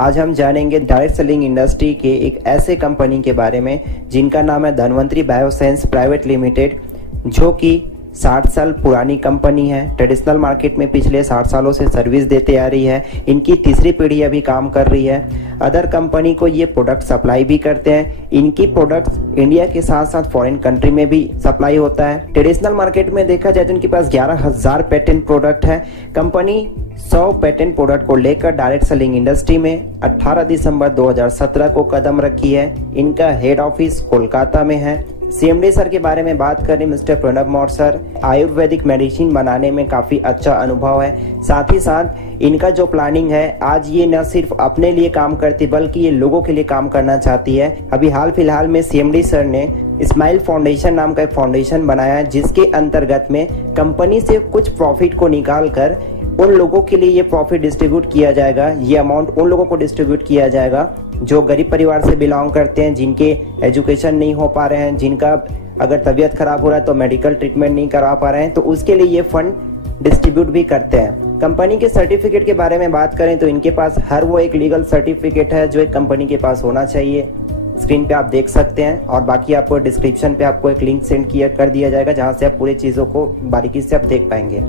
आज हम जानेंगे डायरेक्ट सेलिंग इंडस्ट्री के एक ऐसे कंपनी के बारे में जिनका नाम है धन्वंतरी बायोसाइंस प्राइवेट लिमिटेड, जो कि 60 साल पुरानी कंपनी है। ट्रेडिशनल मार्केट में पिछले 60 सालों से सर्विस देते आ रही है। इनकी तीसरी पीढ़ी अभी काम कर रही है। अदर कंपनी को ये प्रोडक्ट सप्लाई भी करते हैं। इनकी प्रोडक्ट्स इंडिया के साथ साथ फॉरेन कंट्री में भी सप्लाई होता है। ट्रेडिशनल मार्केट में देखा जाए तो इनके पास 11,000 पेटेंट प्रोडक्ट है। कंपनी 100 पेटेंट प्रोडक्ट को लेकर डायरेक्ट सेलिंग इंडस्ट्री में 18 दिसंबर 2017 को कदम रखी है। इनका हेड ऑफिस कोलकाता में है। सीएमडी सर के बारे में बात करें, mister Pranab Maurya sir Ayurvedic medicine बनाने में काफ़ी अच्छा अनुभव है। साथ ही साथ इनका जो प्लानिंग है, आज ये न सिर्फ अपने लिए काम करती बल्कि ये लोगों के लिए काम करना चाहती है। अभी हाल फिलहाल में सीएमडी सर ने स्माइल फाउंडेशन नाम का एक फाउंडेशन बनाया है, जिसके अंतर्गत में कंपनी से कुछ प्रॉफिट को निकाल कर उन लोगों के लिए ये प्रॉफिट डिस्ट्रीब्यूट किया जाएगा। ये अमाउंट उन लोगों को डिस्ट्रीब्यूट किया जाएगा जो गरीब परिवार से बिलोंग करते हैं, जिनके एजुकेशन नहीं हो पा रहे हैं, जिनका अगर तबीयत खराब हो रहा है तो मेडिकल ट्रीटमेंट नहीं करा पा रहे हैं, तो उसके लिए ये फंड डिस्ट्रीब्यूट भी करते हैं। कंपनी के सर्टिफिकेट के बारे में बात करें तो इनके पास हर वो एक लीगल सर्टिफिकेट है जो एक कंपनी के पास होना चाहिए। स्क्रीन पे आप देख सकते हैं और बाकी आपको डिस्क्रिप्शन पे आपको एक लिंक सेंड किया कर दिया जाएगा, जहां से आप पूरी चीज़ों को बारीकी से आप देख पाएंगे।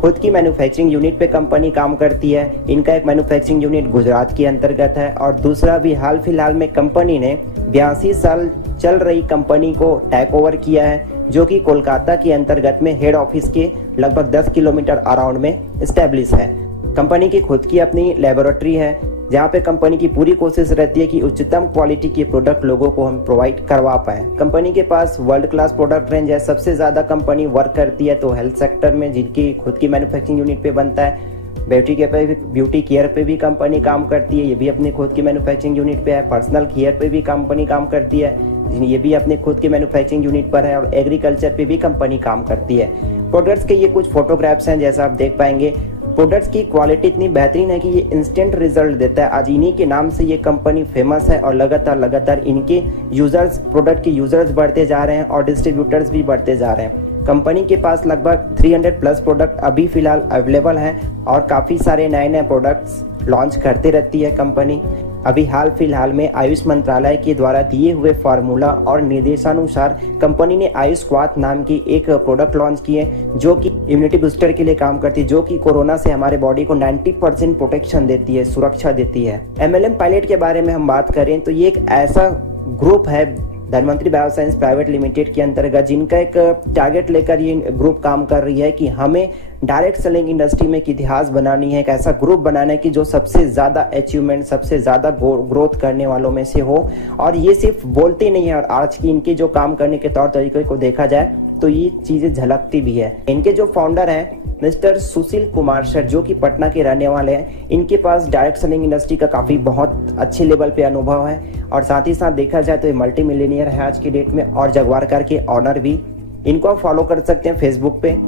खुद की मैन्युफैक्चरिंग यूनिट पे कंपनी काम करती है। इनका एक मैन्युफैक्चरिंग यूनिट गुजरात के अंतर्गत है और दूसरा भी हाल फिलहाल में कंपनी ने 82 साल चल रही कंपनी को टेक ओवर किया है, जो कि कोलकाता के अंतर्गत में हेड ऑफिस के लगभग 10 किलोमीटर अराउंड में स्टैब्लिश है। कंपनी की खुद की अपनी लेबोरेटरी है, जहाँ पे कंपनी की पूरी कोशिश रहती है कि उच्चतम क्वालिटी के प्रोडक्ट लोगों को हम प्रोवाइड करवा पाएं। कंपनी के पास वर्ल्ड क्लास प्रोडक्ट रेंज है। सबसे ज़्यादा कंपनी वर्क करती है तो हेल्थ सेक्टर में, जिनकी खुद की मैन्युफैक्चरिंग यूनिट पे बनता है। ब्यूटी केयर पे भी कंपनी काम करती है, ये भी अपनी खुद की मैन्युफैक्चरिंग यूनिट पे है। पर्सनल केयर पे भी कंपनी काम करती है, ये भी अपने खुद की मैन्युफैक्चरिंग यूनिट पर है। और एग्रीकल्चर पे भी कंपनी काम करती है। प्रोडक्ट्स के ये कुछ फोटोग्राफ्स हैं, जैसा आप देख पाएंगे। प्रोडक्ट्स की क्वालिटी इतनी बेहतरीन है कि ये इंस्टेंट रिजल्ट देता है। आज इन्हीं के नाम से ये कंपनी फेमस है और लगातार इनके यूजर्स, प्रोडक्ट के यूजर्स बढ़ते जा रहे हैं और डिस्ट्रीब्यूटर्स भी बढ़ते जा रहे हैं। कंपनी के पास लगभग 300 प्लस प्रोडक्ट अभी फिलहाल अवेलेबल हैं और काफ़ी सारे नए प्रोडक्ट्स लॉन्च करते रहती है कंपनी। अभी हाल फिलहाल में आयुष मंत्रालय के द्वारा दिए हुए फार्मूला और निर्देशानुसार कंपनी ने आयुष क्वाथ नाम की एक प्रोडक्ट लॉन्च की है, जो कि इम्यूनिटी बूस्टर के लिए काम करती है, जो कि कोरोना से हमारे बॉडी को 90% प्रोटेक्शन देती है, सुरक्षा देती है। MLM पायलट के बारे में हम बात करें तो ये एक ऐसा ग्रुप है धन्वंतरी बायोसाइंस प्राइवेट लिमिटेड के अंतर्गत, जिनका एक टारगेट लेकर ये ग्रुप काम कर रही है कि हमें डायरेक्ट सेलिंग इंडस्ट्री में एक इतिहास बनानी है, एक ऐसा ग्रुप बनाना है कि जो सबसे ज़्यादा अचीवमेंट, सबसे ज़्यादा ग्रोथ करने वालों में से हो। और ये सिर्फ बोलते नहीं है, और आज की इनके जो काम करने के तौर तरीके को देखा जाए तो ये चीज़ें झलकती भी है। इनके जो फाउंडर हैं मिस्टर सुशील कुमार सर, जो कि पटना के रहने वाले हैं, इनके पास डायरेक्ट सेलिंग इंडस्ट्री का काफ़ी बहुत अच्छे लेवल पे अनुभव है। और साथ ही साथ देखा जाए तो ये मल्टी मिलियनियर है आज की डेट में और जगवार कार के ऑनर भी। इनको आप फॉलो कर सकते हैं फेसबुक पे।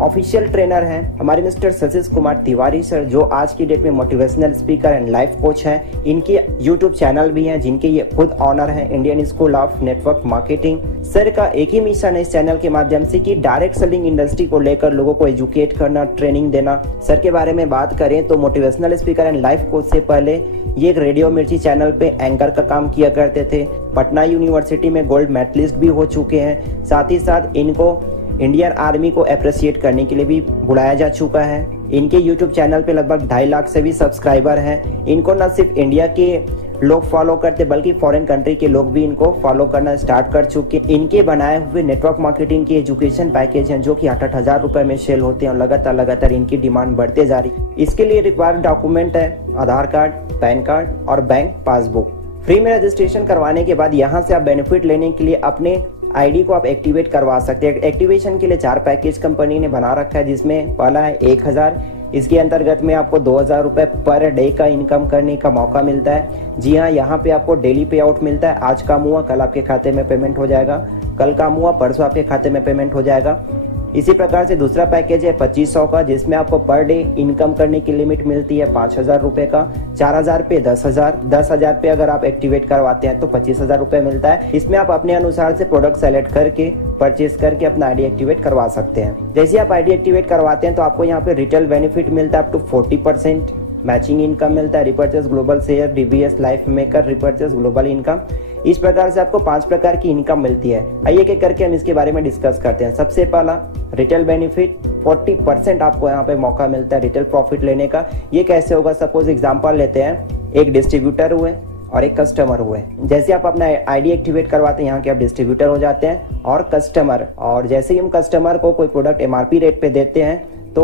ऑफिशियल ट्रेनर हैं हमारे मिस्टर सतीश कुमार तिवारी सर, जो आज की डेट में motivational speaker and life coach हैं। इनके यूट्यूब चैनल भी हैं, जिनके ये खुद ऑनर हैं, Indian school of network marketing. Sir का एक ही मिशन है इस चैनल के माध्यम से कि डायरेक्ट सेलिंग इंडस्ट्री को लेकर लोगों को एजुकेट करना, ट्रेनिंग देना। सर के बारे में बात करें तो motivational speaker and life coach से पहले ये एक रेडियो मिर्ची चैनल पे एंकर का काम किया करते थे। पटना यूनिवर्सिटी में गोल्ड मेडलिस्ट भी हो चुके हैं। साथ ही साथ इनको इंडियन आर्मी को अप्रिशिएट करने के लिए भी बुलाया जा चुका है। इनके यूट्यूब चैनल पे लगभग 2.5 लाख से भी सब्सक्राइबर हैं। इनको न सिर्फ इंडिया के लोग फॉलो करते बल्कि फॉरेन कंट्री के लोग भी इनको फॉलो करना स्टार्ट कर चुके। इनके बनाए हुए नेटवर्क मार्केटिंग के एजुकेशन पैकेज हैं, जो कि 8,000 रुपए में सेल होते हैं और लगातार इनकी डिमांड बढ़ते जा रही है। इसके लिए रिक्वायर्ड डॉक्यूमेंट है आधार कार्ड, पैन कार्ड और बैंक पासबुक। फ्री में रजिस्ट्रेशन करवाने के बाद यहाँ से आप बेनिफिट लेने के लिए अपने आईडी को आप एक्टिवेट करवा सकते हैं। एक्टिवेशन के लिए 4 पैकेज कंपनी ने बना रखा है, जिसमें पहला है 1,000। इसके अंतर्गत में आपको 2,000 रुपये पर डे का इनकम करने का मौका मिलता है। जी हाँ, यहाँ पे आपको डेली पे आउट मिलता है। आज काम हुआ कल आपके खाते में पेमेंट हो जाएगा, कल काम हुआ परसों आपके खाते में पेमेंट हो जाएगा। इसी प्रकार से दूसरा पैकेज है 2500 का, जिसमें आपको पर डे इनकम करने की लिमिट मिलती है 5,000 रुपए का। 4,000 पे 10,000, 10,000 पे अगर आप एक्टिवेट करवाते हैं तो 25,000 रुपए मिलता है। इसमें आप अपने अनुसार से प्रोडक्ट सेलेक्ट करके परचेज करके अपना आईडी एक्टिवेट करवा सकते हैं। जैसे आप आईडी एक्टिवेट करवाते हैं तो आपको यहाँ पे रिटेल बेनिफिट मिलता है अप टू 40%। मैचिंग इनकम मिलता है, repurchase global share, DVS life maker, repurchase global income. इस प्रकार से आपको 5 प्रकार की इनकम मिलती है। आइए एक एक करके हम इसके बारे में डिस्कस करते हैं। सबसे पहला रिटेल बेनिफिट, 40% आपको यहाँ पे मौका मिलता है रिटेल प्रॉफिट लेने का। ये कैसे होगा? सपोज एग्जांपल लेते हैं, एक डिस्ट्रीब्यूटर हुए और एक कस्टमर हुए। जैसे आप अपना आईडी एक्टिवेट करवाते हैं, यहाँ के आप डिस्ट्रीब्यूटर हो जाते हैं और कस्टमर, और जैसे ही हम कस्टमर को कोई प्रोडक्ट एमआरपी रेट पे देते हैं, तो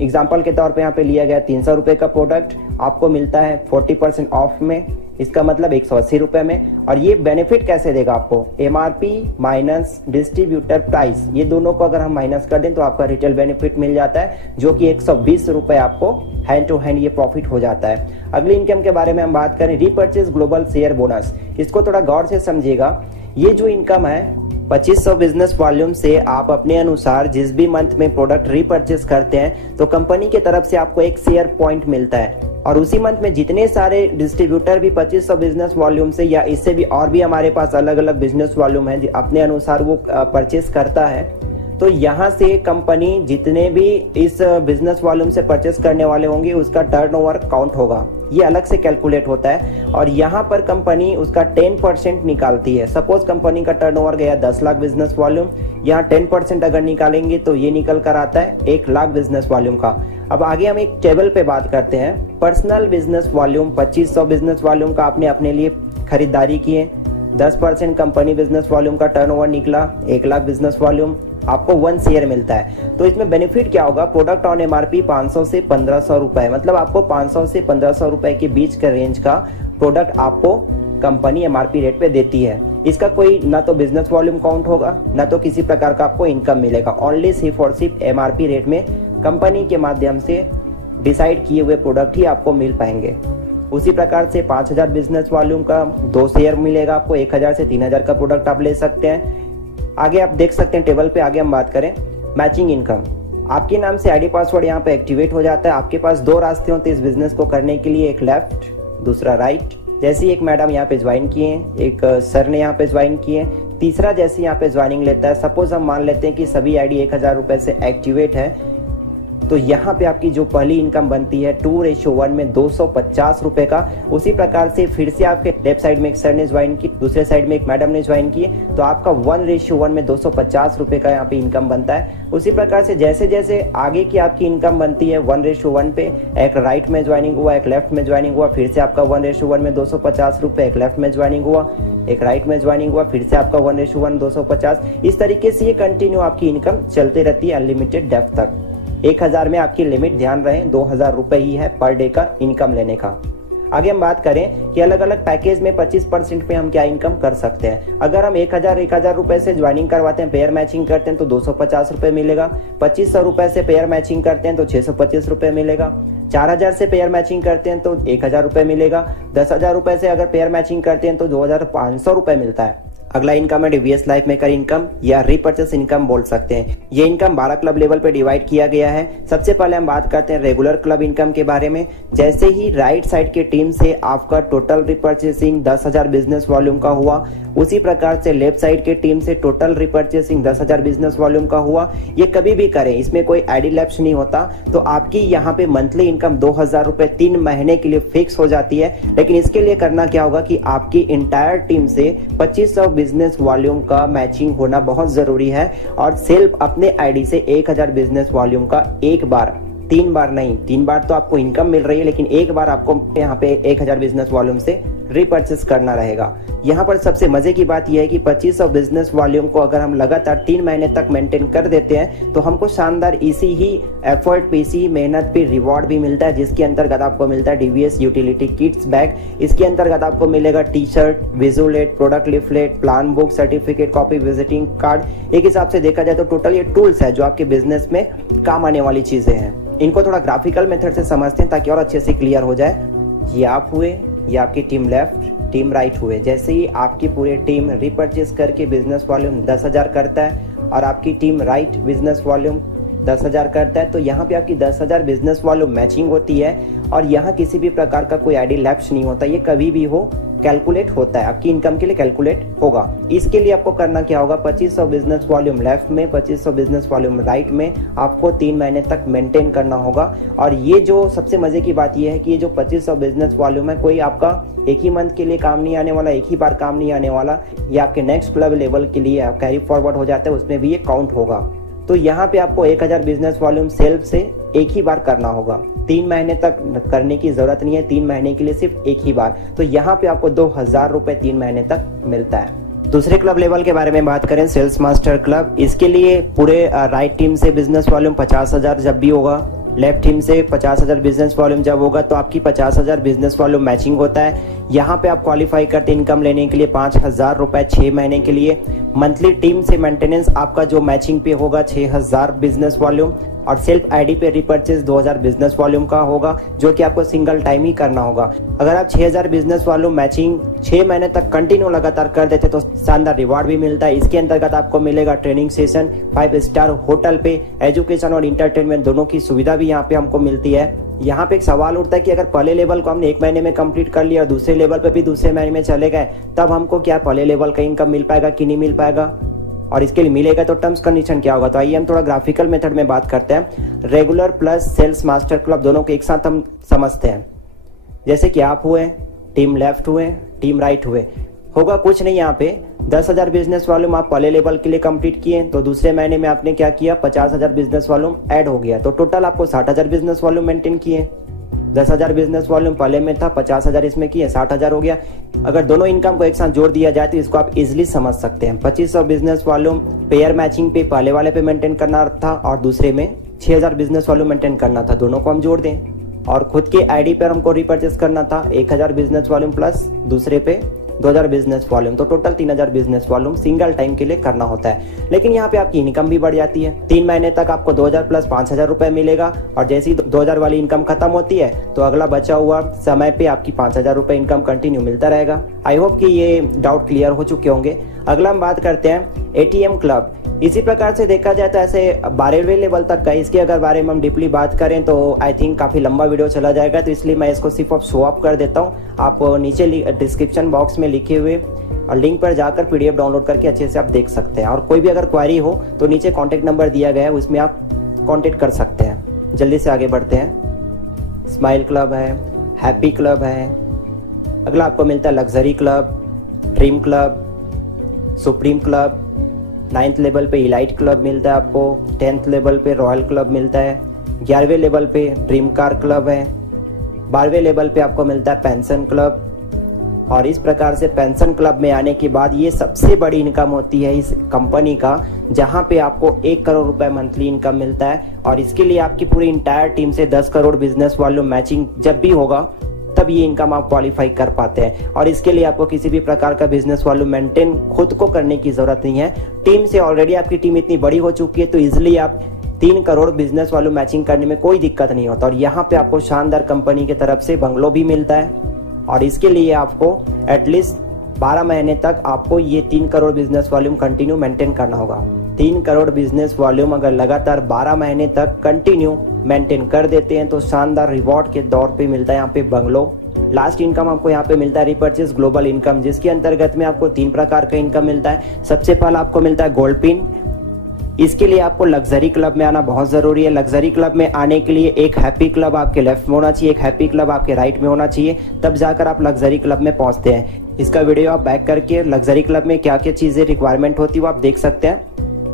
एग्जांपल के तौर पे यहाँ पे लिया गया 300 रुपए का प्रोडक्ट आपको मिलता है 40% ऑफ में, इसका मतलब 180 रुपए में। और ये बेनिफिट कैसे देगा आपको? एमआरपी माइनस डिस्ट्रीब्यूटर प्राइस, ये दोनों को अगर हम माइनस कर दें तो आपका रिटेल बेनिफिट मिल जाता है, जो कि 120 रुपए आपको हैंड टू हैंड ये प्रॉफिट हो जाता है। अगली इनकम के बारे में हम बात करें, रीपर्चेज ग्लोबल शेयर बोनस। इसको थोड़ा गौर से समझिएगा। ये जो इनकम है 2500 बिजनेस वॉल्यूम से आप अपने अनुसार जिस भी मंथ में प्रोडक्ट रीपर्चेस करते हैं तो कंपनी की तरफ से आपको एक शेयर पॉइंट मिलता है, और उसी मंथ में जितने सारे डिस्ट्रीब्यूटर भी 2500 बिजनेस वॉल्यूम से या इससे भी और भी हमारे पास अलग अलग बिजनेस वॉल्यूम है अपने अनुसार वो परचेस करता है, तो यहाँ से कंपनी जितने भी इस बिजनेस वॉल्यूम से परचेस करने वाले होंगे उसका टर्नओवर काउंट होगा। ये अलग से कैलकुलेट होता है और यहाँ पर कंपनी उसका 10% निकालती है। सपोज कंपनी का टर्नओवर गया 10 लाख बिजनेस वॉल्यूम, यहाँ 10% अगर निकालेंगे तो ये निकल कर आता है 1 लाख बिजनेस वॉल्यूम का। अब आगे हम एक टेबल पे बात करते हैं। Personal business volume 2500 business volume का आपने अपने लिए खरीदारी किए, 10% कंपनी बिजनेस वॉल्यूम का टर्नओवर निकला 1 लाख बिजनेस वॉल्यूम, आपको 1 शेयर मिलता है। तो इसमें बेनिफिट क्या होगा? प्रोडक्ट ऑन एमआरपी 500 से 1500 रुपए, मतलब आपको 500 से 1500 रुपए के बीच का रेंज का प्रोडक्ट आपको कंपनी एमआरपी रेट पे देती है। इसका कोई ना तो बिजनेस वॉल्यूम काउंट होगा, ना तो किसी प्रकार का आपको इनकम मिलेगा। ओनली सिर्फ और सिर्फ एमआरपी रेट में कंपनी के माध्यम से डिसाइड किए हुए प्रोडक्ट ही आपको मिल पाएंगे। उसी प्रकार से 5000 बिजनेस वॉल्यूम का 2 शेयर मिलेगा आपको, 1000 से 3000 का प्रोडक्ट आप ले सकते हैं। आगे आप देख सकते हैं टेबल पे, आगे हम बात करें मैचिंग इनकम। आपके नाम से आईडी पासवर्ड यहाँ पे एक्टिवेट हो जाता है। आपके पास 2 रास्ते होते हैं इस बिजनेस को करने के लिए, एक लेफ्ट दूसरा राइट। जैसे एक मैडम यहाँ पे ज्वाइन किए, एक सर ने यहाँ पे ज्वाइन किए, तीसरा जैसे यहाँ पे ज्वाइनिंग लेता है, सपोज हम मान लेते हैं कि सभी आईडी 1000 रुपए से एक्टिवेट है, तो यहाँ पे आपकी जो पहली इनकम बनती है 2:1 में 250 रुपए का। उसी प्रकार से फिर से आपके लेफ्ट साइड में एक सर ने ज्वाइन की, दूसरे साइड में एक मैडम ने ज्वाइन की, तो आपका 1:1 में 250 रुपए का यहाँ पे इनकम बनता है। उसी प्रकार से जैसे जैसे आगे की आपकी इनकम बनती है 1:1 पे, एक राइट में ज्वाइनिंग हुआ, एक लेफ्ट में ज्वाइनिंग हुआ, फिर से आपका 1:1 में 250 रुपए, एक लेफ्ट में ज्वाइनिंग हुआ, एक राइट में ज्वाइनिंग हुआ, फिर से आपका 1:1 250। इस तरीके से ये कंटिन्यू आपकी इनकम चलते रहती है अनलिमिटेड डेप्थ तक। 1000 में आपकी लिमिट ध्यान रहे 2000 रुपए ही है पर डे का इनकम लेने का। आगे हम बात करें कि अलग अलग पैकेज में 25% पे हम क्या इनकम कर सकते हैं। अगर हम 1000 रुपए से ज्वाइनिंग करवाते हैं, पेयर मैचिंग करते हैं तो 250 रुपए मिलेगा। 2500 रुपए से पेयर मैचिंग करते हैं तो 625 रुपए मिलेगा। 4000 से पेयर मैचिंग करते हैं तो 1000 रुपए मिलेगा। 10,000 रुपए से अगर पेयर मैचिंग करते हैं तो 2500 रुपए मिलता है। अगला इनकम है डीवीएस लाइफ मेकर इनकम या रीपर्चेस इनकम बोल सकते हैं। ये इनकम 12 क्लब लेवल पे डिवाइड किया गया है। सबसे पहले हम बात करते हैं रेगुलर क्लब इनकम के बारे में। जैसे ही राइट साइड की टीम से आपका टोटल रिपर्चेसिंग 10,000 बिजनेस वॉल्यूम का हुआ, उसी प्रकार से लेफ्ट साइड की टीम से टोटल रिपर्चेसिंग 10,000 बिजनेस वॉल्यूम का हुआ। ये कभी भी करें, इसमें कोई आईडी लैप्स नहीं होता। तो आपकी यहाँ पे मंथली इनकम 2000 रुपए 3 महीने के लिए फिक्स हो जाती है। लेकिन इसके लिए करना क्या होगा कि आपकी इंटायर टीम से 2500 बिजनेस वॉल्यूम का मैचिंग होना बहुत जरूरी है, और सेल्फ अपने आईडी से 1000 बिजनेस वॉल्यूम का एक बार, 3 बार नहीं, 3 बार तो आपको इनकम मिल रही है, लेकिन एक बार आपको यहाँ पे 1000 बिजनेस वॉल्यूम से रीपर्चेस करना रहेगा। यहाँ पर सबसे मजे की बात यह है कि 2500 बिजनेस वॉल्यूम को अगर हम लगातार 3 महीने तक मेंटेन कर देते हैं तो हमको शानदार इसी ही एफर्ट पे, इसी मेहनत पे रिवॉर्ड भी मिलता है, जिसके अंतर्गत आपको मिलता है डीवीएस यूटिलिटी किट्स बैग। इसके अंतर्गत आपको मिलेगा टी शर्ट, विजुलेट, product leaflet, plan book, certificate copy, visiting card. एक हिसाब से देखा जाए तो टोटल ये टूल्स है जो आपके बिजनेस में काम आने वाली चीजें हैं। इनको थोड़ा ग्राफिकल मेथड से समझते हैं ताकि और अच्छे से क्लियर हो जाए। ये आप हुए, ये आपकी टीम लेफ्ट, टीम राइट हुए। जैसे ही आपकी पूरी टीम रिपर्चेस करके बिजनेस वॉल्यूम 10,000 करता है और आपकी टीम राइट बिजनेस वॉल्यूम 10,000 करता है, तो यहाँ पे आपकी 10,000 बिजनेस वॉल्यूम मैचिंग होती है और यहाँ किसी भी प्रकार का कोई आईडी लैप्स नहीं होता। ये कभी भी हो कैलकुलेट होता है, आपकी इनकम के लिए कैलकुलेट होगा। इसके लिए आपको करना क्या होगा, 2500 बिजनेस वॉल्यूम लेफ्ट में, 2500 बिजनेस वॉल्यूम राइट में आपको 3 महीने तक मेंटेन करना होगा। और ये जो सबसे मजे की बात ये है कि ये जो 2500 बिजनेस वॉल्यूम है, कोई आपका एक ही मंथ के लिए काम नहीं आने वाला, एक ही बार काम नहीं आने वाला, ये आपके नेक्स्ट क्लब लेवल के लिए कैरी फॉरवर्ड हो जाता है, उसमें भी ये काउंट होगा। तो यहाँ पे आपको 1000 बिजनेस वॉल्यूम सेल्फ से एक ही बार करना होगा, 3 महीने तक करने की जरूरत नहीं है, 3 महीने के लिए सिर्फ एक ही बार। तो यहाँ पे आपको 2000 रुपए 3 महीने तक मिलता है। दूसरे क्लब लेवल के बारे में बात करें, सेल्स मास्टर क्लब, इसके लिए पूरे राइट टीम से बिजनेस वॉल्यूम 50,000 जब भी होगा, लेफ्ट टीम से 50,000 बिजनेस वॉल्यूम जब होगा तो आपकी 50,000 बिजनेस वॉल्यूम मैचिंग होता है। यहाँ पे आप क्वालिफाई करते इनकम लेने के लिए 5,000 रुपए 6 महीने के लिए। मंथली टीम से मेंटेनेंस आपका जो मैचिंग पे होगा 6,000 बिजनेस वॉल्यूम, और सेल्फ आईडी पे रिपर्चेज 2000 बिजनेस वॉल्यूम का होगा, जो कि आपको सिंगल टाइम ही करना होगा। अगर आप 6000 बिजनेस वॉल्यूम मैचिंग 6 महीने तक कंटिन्यू लगातार कर देते तो शानदार रिवार्ड भी मिलता है। इसके अंतर्गत आपको मिलेगा ट्रेनिंग सेशन, 5 स्टार होटल पे, एजुकेशन और इंटरटेनमेंट दोनों की सुविधा भी यहाँ पे हमको मिलती है। यहाँ पे एक सवाल उठता है कि अगर पहले लेवल को हमने 1 महीने में कंप्लीट कर लिया और दूसरे लेवल पे भी दूसरे महीने में चले गए, तब हमको क्या पहले लेवल का इनकम मिल पाएगा कि नहीं मिल पाएगा, और इसके लिए मिलेगा तो टर्म्स कंडीशन क्या होगा। तो आइए हम थोड़ा ग्राफिकल मेथड में बात करते हैं। Regular plus sales master club दोनों को एक साथ हम समझते हैं। जैसे कि आप हुए, टीम लेफ्ट हुए, टीम राइट हुए, होगा कुछ नहीं। यहाँ पे 10,000 बिजनेस वॉल्यूम आप पहले लेवल के लिए कंप्लीट किए, तो दूसरे महीने में आपने क्या किया, 50,000 बिजनेस वॉल्यूम ऐड हो गया, तो टोटल आपको 60,000 बिजनेस वॉल्यूम मेंटेन किए। 10,000 बिजनेस वॉल्यूम पहले में था, 50,000 इसमें किए, 60,000 हो गया। अगर दोनों इनकम को एक साथ जोड़ दिया जाए तो इसको आप इजिली समझ सकते हैं। 2500 बिजनेस वॉल्यूम पेयर मैचिंग पे पहले वाले पे मेंटेन करना था और दूसरे में 6000 बिजनेस वॉल्यूम मेंटेन करना था, दोनों को हम जोड़ दें। और खुद के आईडी पर हमको रिपर्चेस करना था 1000 बिजनेस वॉल्यूम प्लस दूसरे पे 2000 बिजनेस वॉल्यूम, तो total 3000 business volume single time के लिए करना होता है। लेकिन यहाँ पे आपकी इनकम भी बढ़ जाती है। 3 महीने तक आपको 2000 प्लस 5000 रुपए मिलेगा, और जैसे ही 2000 वाली इनकम खत्म होती है तो अगला बचा हुआ समय पे आपकी 5000 रुपए इनकम कंटिन्यू मिलता रहेगा। आई होप कि ये डाउट क्लियर हो चुके होंगे। अगला हम बात करते हैं एटीएम क्लब। इसी प्रकार से देखा जाए तो ऐसे 12वें लेवल तक का, इसके अगर बारे में हम डीपली बात करें तो आई थिंक काफी लंबा वीडियो चला जाएगा, तो इसलिए मैं इसको सिर्फ शो अप कर देता हूँ। आप नीचे डिस्क्रिप्शन बॉक्स में लिखे हुए और लिंक पर जाकर पीडीएफ डाउनलोड करके अच्छे से आप देख सकते हैं। और कोई भी अगर क्वेरी हो तो नीचे कॉन्टेक्ट नंबर दिया गया है, उसमें आप कॉन्टेक्ट कर सकते हैं। जल्दी से आगे बढ़ते हैं। स्माइल क्लब है, हैप्पी क्लब है। अगला आपको मिलता है luxury club, dream club, supreme club. 9th level पे इलाइट क्लब मिलता है आपको, 10th लेवल पे रॉयल क्लब मिलता है, 11वें लेवल पे ड्रीम कार क्लब है, 12वें लेवल पे आपको मिलता है पेंशन क्लब। और इस प्रकार से पेंशन क्लब में आने के बाद ये सबसे बड़ी इनकम होती है इस कंपनी का, जहां पे आपको 1 करोड़ रुपए मंथली इनकम मिलता है। और इसके लिए आपकी पूरी इंटायर टीम से 10 करोड़ बिजनेस वॉल्यूम मैचिंग जब भी होगा तब ये इनकम आप क्वालिफाई कर पाते हैं। और इसके लिए आपको किसी भी प्रकार का बिजनेस वॉल्यूम मेंटेन खुद को करने की जरूरत नहीं है। टीम से ऑलरेडी आपकी टीम इतनी बड़ी हो चुकी है, तो इजिली आप 3 करोड़ बिजनेस वॉल्यूम मैचिंग करने में कोई दिक्कत नहीं होता। और यहाँ पे आपको शानदार कंपनी की तरफ से बंगलो भी मिलता है, और इसके लिए आपको एटलीस्ट 12 महीने तक आपको ये 3 crore business volume continue maintain करना होगा। 3 करोड़ बिजनेस वॉल्यूम अगर लगातार 12 महीने तक कंटिन्यू मेंटेन कर देते हैं तो शानदार रिवॉर्ड के दौर पे मिलता है यहाँ पे बंगलो। लास्ट इनकम आपको यहाँ पे मिलता है रिपर्चेस ग्लोबल इनकम, जिसके अंतर्गत में आपको 3 प्रकार का इनकम मिलता है। सबसे पहला आपको मिलता है गोल्ड पिन। इसके लिए आपको लग्जरी क्लब में आना बहुत जरूरी है। लग्जरी क्लब में आने के लिए एक हैप्पी क्लब आपके लेफ्ट में होना चाहिए, एक हैप्पी क्लब आपके राइट में होना चाहिए, तब जाकर आप लग्जरी क्लब में पहुंचते हैं। इसका वीडियो आप बैक करके लग्जरी क्लब में क्या क्या चीजें रिक्वायरमेंट होती है वो आप देख सकते हैं।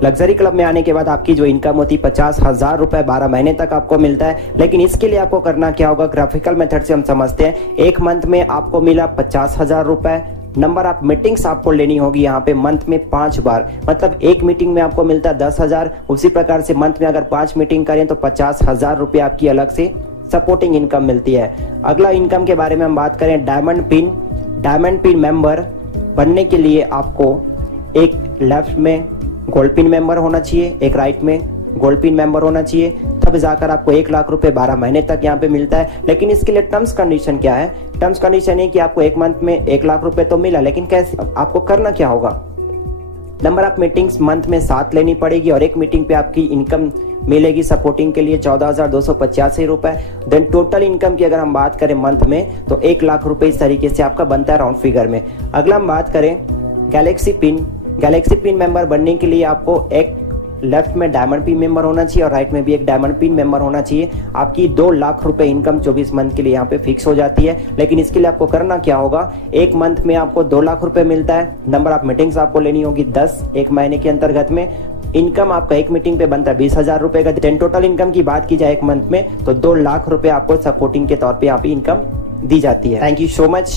लग्जरी क्लब में आने के बाद आपकी जो इनकम होती है 50,000 रुपए 12 महीने तक आपको मिलता है। लेकिन इसके लिए आपको करना क्या होगा, ग्राफिकल मेथड से हम समझते हैं। एक मंथ में आपको मिला 50,000 रुपए। नंबर ऑफ मीटिंग्स आपको लेनी होगी यहाँ पे मंथ में 5 बार, मतलब एक मीटिंग में आपको मिलता है 10,000। उसी प्रकार से मंथ में अगर 5 मीटिंग करें तो 50,000 रुपए आपकी अलग से सपोर्टिंग इनकम मिलती है। अगला इनकम के बारे में हम बात करें diamond pin. Diamond pin member बनने के लिए आपको एक लेफ्ट में गोल्ड पिन मेंबर होना चाहिए, एक राइट में गोल्ड पिन मेंबर होना चाहिए, तब जाकर आपको 1 लाख रुपए 12 महीने तक यहाँ पे मिलता है। लेकिन इसके लिए टर्म्स कंडीशन क्या है? टर्म्स कंडीशन है कि आपको एक मंथ में 1 लाख रुपए तो मिला, लेकिन कैसे, आपको करना क्या होगा? नंबर ऑफ मीटिंग्स मंथ में 7 लेनी पड़ेगी और एक मीटिंग पे आपकी इनकम मिलेगी सपोर्टिंग के लिए 14,285 रुपए। देन टोटल इनकम की अगर हम बात करें मंथ में तो 1 लाख रुपए इस तरीके से आपका बनता है राउंड फिगर में। अगला हम बात करें गैलेक्सी पिन मेंबर बनने के लिए आपको एक लेफ्ट में डायमंड पिन मेंबर होना चाहिए और राइट में भी एक डायमंड पिन मेंबर होना चाहिए। आपकी 2 लाख रुपए इनकम 24 मंथ के लिए यहाँ पे फिक्स हो जाती है। लेकिन इसके लिए आपको करना क्या होगा, एक मंथ में आपको 2 लाख रुपए मिलता है, नंबर ऑफ मीटिंग्स आपको लेनी होगी 10 एक महीने के अंतर्गत में। इनकम आपका एक मीटिंग पे बनता है 20,000 रुपए का। देन टोटल इनकम की बात की जाए एक मंथ में तो 2 लाख रुपए आपको सपोर्टिंग के तौर पे यहाँ पे इनकम दी जाती है। Thank you so much.